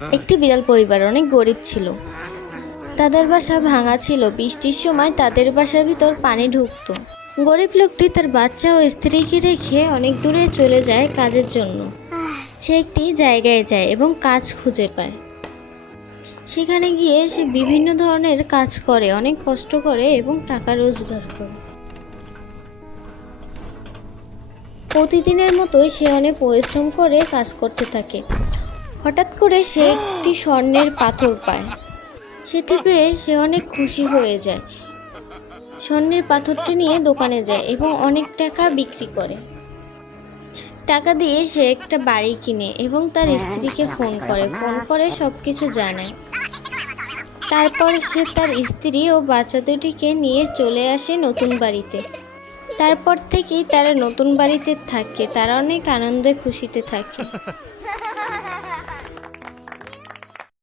একটি বিড়াল পরিবার অনেক গরিব ছিল। তাদের বাসা ভাঙা ছিল। বৃষ্টির সময় তাদের বাসার ভিতর পানি ঢুকতো। গরিব লোকটি তার বাচ্চা ও স্ত্রীকে রেখে অনেক দূরে চলে যায় কাজের জন্য। সে একটি জায়গায় যায় এবং কাজ খুঁজে পায়। সেখানে গিয়ে সে বিভিন্ন ধরনের কাজ করে, অনেক কষ্ট করে এবং টাকা রোজগার করে। প্রতিদিনের মতোই সে অনেক পরিশ্রম করে কাজ করতে থাকে। হঠাৎ করে সে একটি স্বর্ণের পাথর পায়। সেটি পেয়ে সে অনেক খুশি হয়ে যায়। স্বর্ণের পাথরটি নিয়ে দোকানে যায় এবং অনেক টাকা বিক্রি করে। টাকা দিয়ে সে একটা বাড়ি কিনে এবং তার স্ত্রীকে ফোন করে সব কিছু জানায়। তারপর সে তার স্ত্রী ও বাচ্চা দুটিকে নিয়ে চলে আসে নতুন বাড়িতে। তারপর থেকেই তারা নতুন বাড়িতে থাকে। তারা অনেক আনন্দে খুশিতে থাকে।